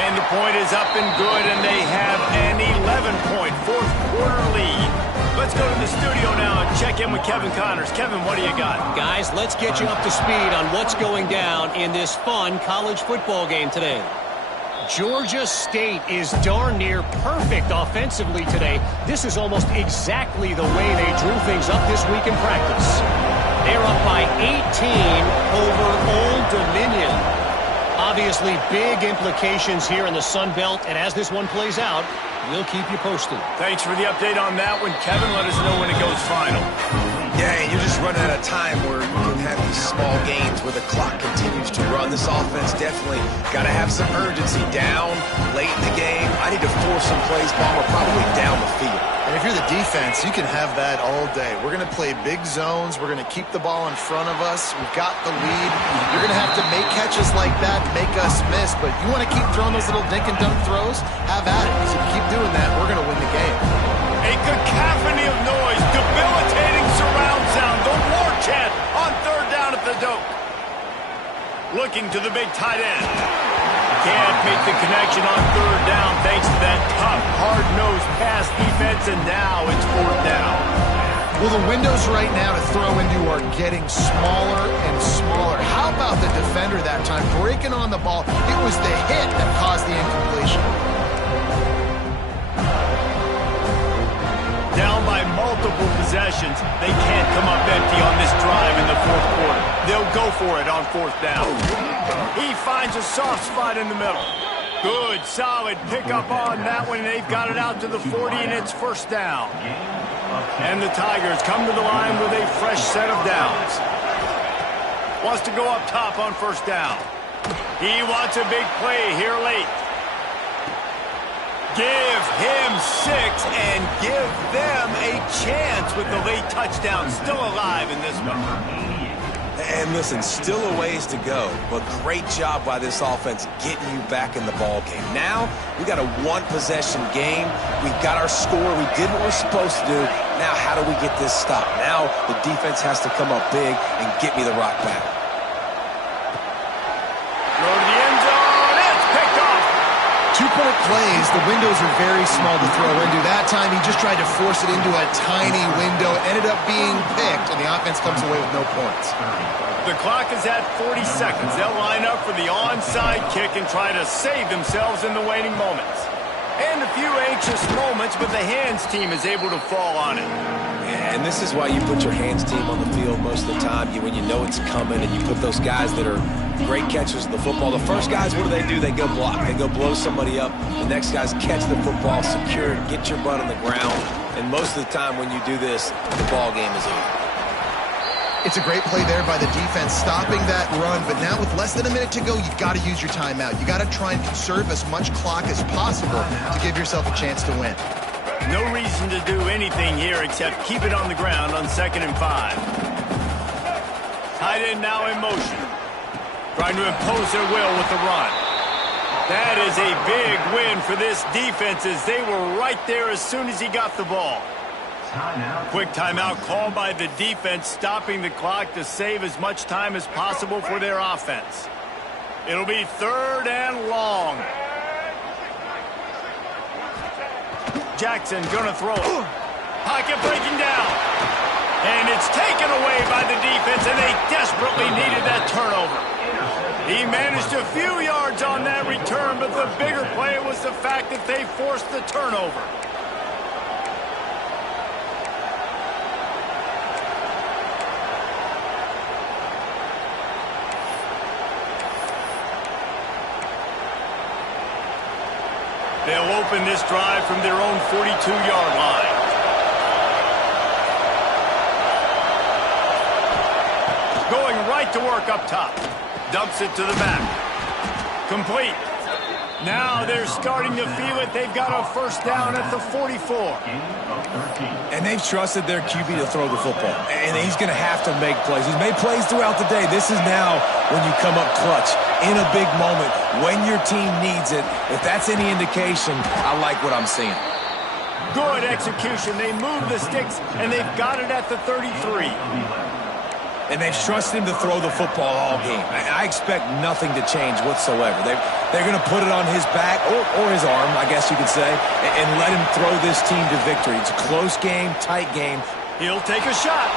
And the point is up and good, and they have an 11-point fourth quarter lead. Let's go to the studio now and check in with Kevin Connors. Kevin, what do you got? Guys, let's get you up to speed on what's going down in this fun college football game today. Georgia State is darn near perfect offensively today. This is almost exactly the way they drew things up this week in practice. They're up by 18 over Old Dominion. Obviously, big implications here in the Sun Belt, and as this one plays out, we'll keep you posted. Thanks for the update on that one, Kevin. Let us know when it goes final. Yeah, you're just running out of time where you can have these small gains where the clock continues to run. This offense definitely got to have some urgency down late in the game. I need to force some plays, Palmer, probably down the field. And if you're the defense, you can have that all day. We're going to play big zones. We're going to keep the ball in front of us. We've got the lead. You're going to have to make catches like that, make us miss. But you want to keep throwing those little dink and dunk throws? Have at it. Because if you keep doing that, we're going to win the game. A cacophony of noise, debilitating surround sound, the war chant on third down at the Doak. Looking to the big tight end. Can't make the connection on third down thanks to that tough, hard-nosed pass defense, and now it's fourth down. Well, the windows right now to throw into are getting smaller and smaller. How about the defender that time breaking on the ball? It was the hit that caused the incompletion. Down by multiple possessions, they can't come up empty on this drive in the fourth quarter. They'll go for it on fourth down. He finds a soft spot in the middle. Good, solid pickup on that one. They've got it out to the 40, and it's first down. And the Tigers come to the line with a fresh set of downs. Wants to go up top on first down. He wants a big play here late. Give him 6 and give them a chance with the late touchdown. Still alive in this one. And listen, still a ways to go, but great job by this offense getting you back in the ball game. Now, we got a one-possession game. We got our score. We did what we're supposed to do. Now, how do we get this stopped? Now, the defense has to come up big and get me the rock back. Throw to the end zone. It's picked off. Two-point plays, the windows are very small to throw into. That time, he just tried to force it into a tiny window. It ended up being picked, and the offense comes away with no points. The clock is at 40 seconds. They'll line up for the onside kick and try to save themselves in the waning moments. And a few anxious moments, but the hands team is able to fall on it. Yeah, and this is why you put your hands team on the field most of the time. When you know it's coming, and you put those guys that are great catchers of the football. The first guys, what do? They go block. They go blow somebody up. The next guys catch the football, secure it, get your butt on the ground. And most of the time when you do this, the ball game is over. It's a great play there by the defense, stopping that run. But now with less than a minute to go, you've got to use your timeout. You got to try and conserve as much clock as possible to give yourself a chance to win. No reason to do anything here except keep it on the ground on 2nd and 5. Tight end now in motion. Trying to impose their will with the run. That is a big win for this defense as they were right there as soon as he got the ball. Quick timeout called by the defense, stopping the clock to save as much time as possible for their offense. It'll be 3rd and long. Jackson gonna throw it. Pocket breaking down. And it's taken away by the defense, and they desperately needed that turnover. He managed a few yards on that return, but the bigger play was the fact that they forced the turnover. They'll open this drive from their own 42-yard line. Going right to work up top. Dumps it to the Mack. Complete. Now they're starting to feel it. They've got a first down at the 44. And they've trusted their QB to throw the football. And he's going to have to make plays. He's made plays throughout the day. This is now when you come up clutch in a big moment when your team needs it. If that's any indication, I like what I'm seeing. Good execution. They move the sticks, and they've got it at the 33. And they've trusted him to throw the football all game. I expect nothing to change whatsoever. They're going to put it on his back, or his arm, I guess you could say, and let him throw this team to victory. It's a close game, tight game. He'll take a shot.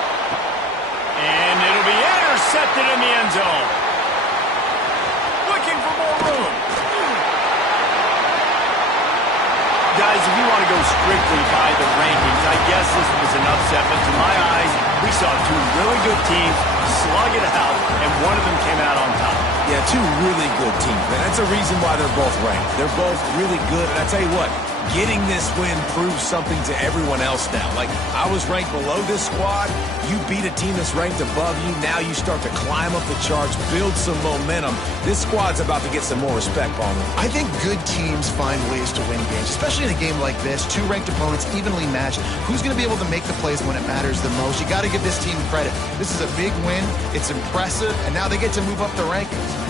And it'll be intercepted in the end zone. Looking for more room. Guys, if you want to go strictly by the rankings, I guess this was an upset, but to my eyes, we saw two really good teams slug it out, and one of them came out on top. Yeah, two really good teams, man. That's a reason why they're both ranked. They're both really good, and I tell you what, getting this win proves something to everyone else now. Like, I was ranked below this squad. You beat a team that's ranked above you. Now you start to climb up the charts, build some momentum. This squad's about to get some more respect on them. I think good teams find ways to win games, especially in a game like this. Two ranked opponents evenly matched. Who's going to be able to make the plays when it matters the most? You got to give this team credit. This is a big win. It's impressive, and now they get to move up the rankings.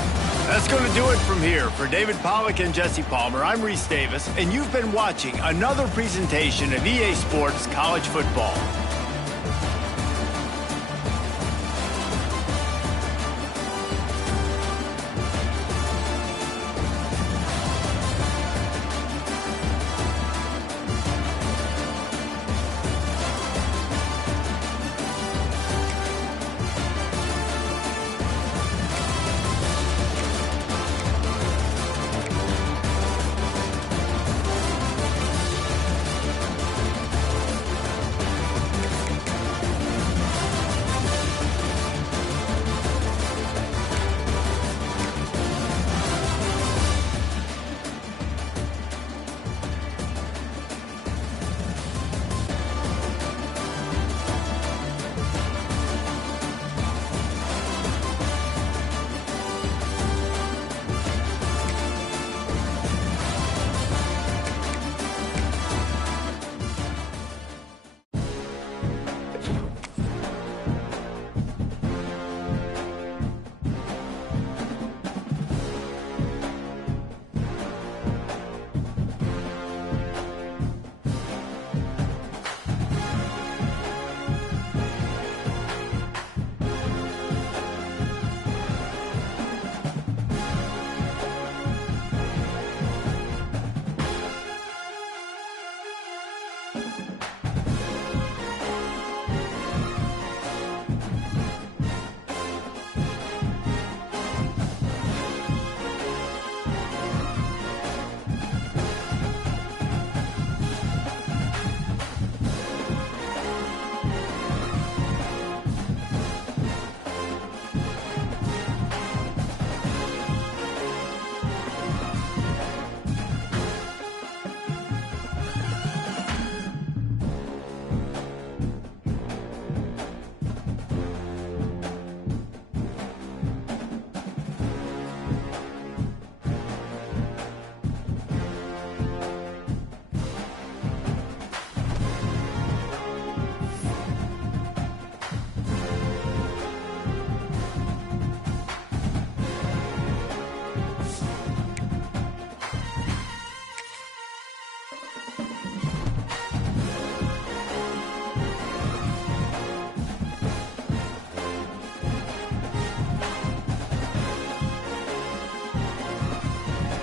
That's going to do it from here. For David Pollack and Jesse Palmer, I'm Reese Davis, and you've been watching another presentation of EA Sports College Football.